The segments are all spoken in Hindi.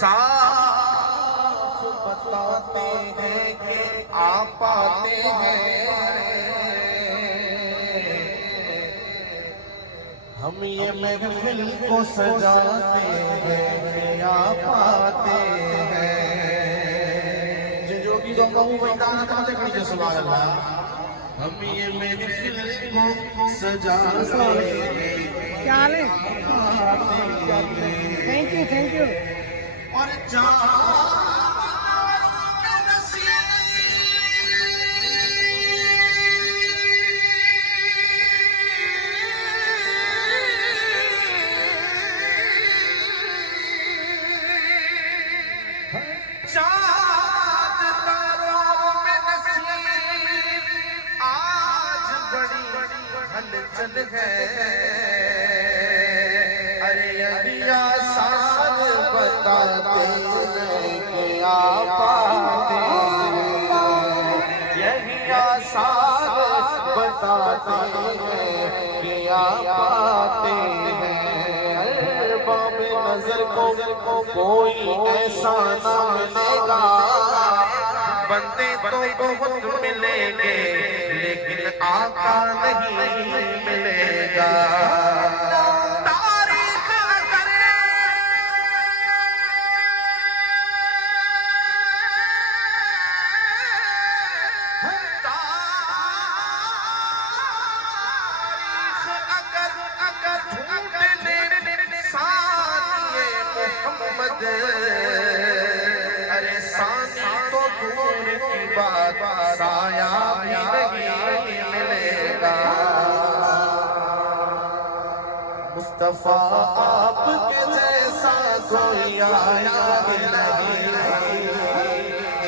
साफ बताते हैं कि आप आते हैं, हम ये महफिल को सजाते हैं कि आप आते हैं। जो भी दोनों मैदान आते हैं सुभान अल्लाह। हम ये महफिल को सजाते हैं, क्या हाल है? थैंक यू और चाँद तारों में नसीब आज बड़ी हलचल है। अरे अलिया साल बताते हैं कि आप आते हैं, यही आसार बताते हैं कि आप आते हैं। बाबे नजर को कोई ऐसा ना मिलेगा, बंदे तो बहुत मिलेंगे लेकिन आका नहीं मिलेगा। अरे सानी तो दूर की बात, साया भी नहीं मिलेगा। मुस्तफा आपके जैसा कोई आया नहीं।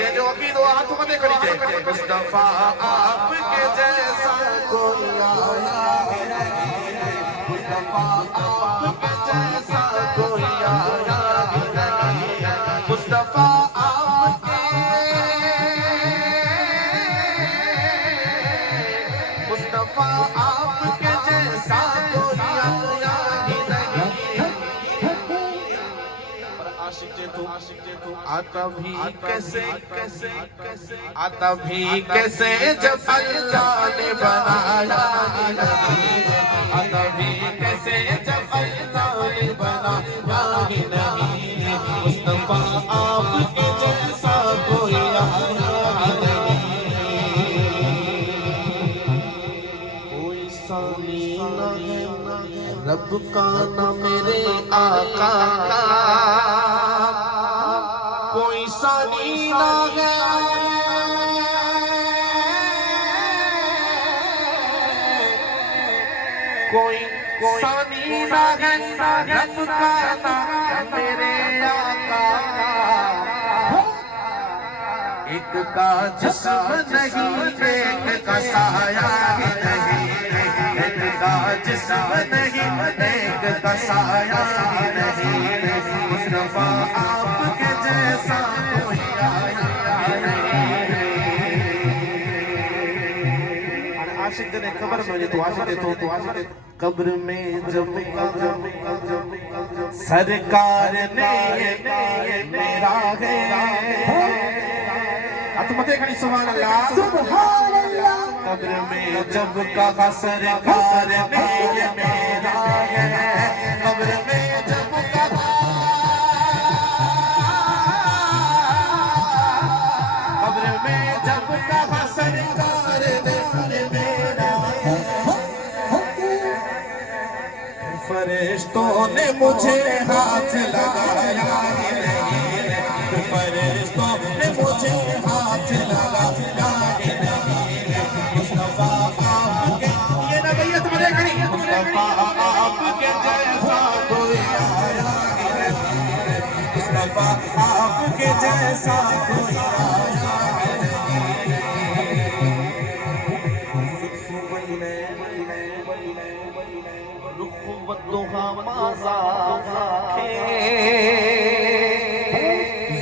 ये जो अभी दो हाथ में देख लीजिए, मुस्तफा आपके जैसा कोई आया नहीं, मुस्तफा आपके जैसा कोई आया नहीं, मुस्तफा आपके, मुस्तफा आपके जैसा कोई आया ही नहीं। पर आशिक जे तू आता भी कैसे आता भी कैसे जब अल्लाह ने बनाया, आता भी कैसे जब अल्लाह ने बनाया ही नहीं। मुस्तफा आपके जैसा कोई आया ही नहीं, कोई सानी न है रब का न मेरे आका का, कोई सानी न है कोई सानी ना है रब का ना मेरे आका। एक का जिस्म नहीं एक का साया ही नहीं, एक का जिस्म नहीं एक का साया ही नहीं। मुस्तफा आपके जैसा कोई आया नहीं। आशिक ने खबर मुझे तो आशिक कब्र में जब सरकार ने मेरा है, मते खड़ी सुभान अल्लाह। कब्र में जब कहा सरकार ने मेरा है, कब्र में जब कहा, कब्र में जब कहा सरकार ने मेरा है, फरिश्तों ने मुझे हाथ लगाया नहीं, फरिश्तों ने मुझे हाथ लगाया नहीं। मुस्तफा आपके, ये ना भैया तुम्हारे खड़ी, मुस्तफा आपके जैसा कोई आया नहीं, मुस्तफा आपके जैसा कोई आया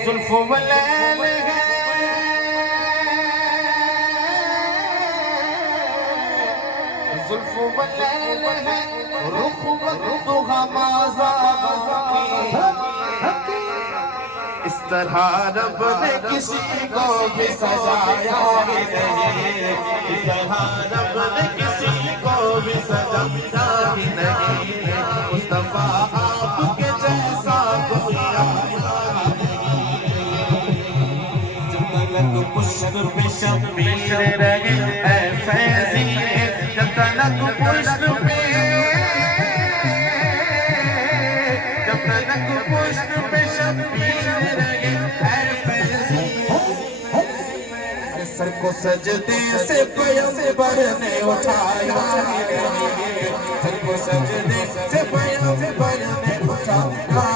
जुल्फ वलैल है, जुल्फ वलैल है, रुख वक्त माज़ा तरह रब ने किसी को भी सजाया ही नहीं, इस तरह रब ने किसी को भी सजाया ही नहीं। मुस्तफा आपके जैसा कोई आया ही नहीं। जब तलक पुष्प पे शब्बीर रहे ऐ फैज़ी, जब तलक पुष्प पे, जब तलक पुष्प पे शब्बीर रहे ऐ फैज़ी, सर को सजदे से पैगंबर ने उठाया ही नहीं, सर को सजदे से पैगंबर ने उठाया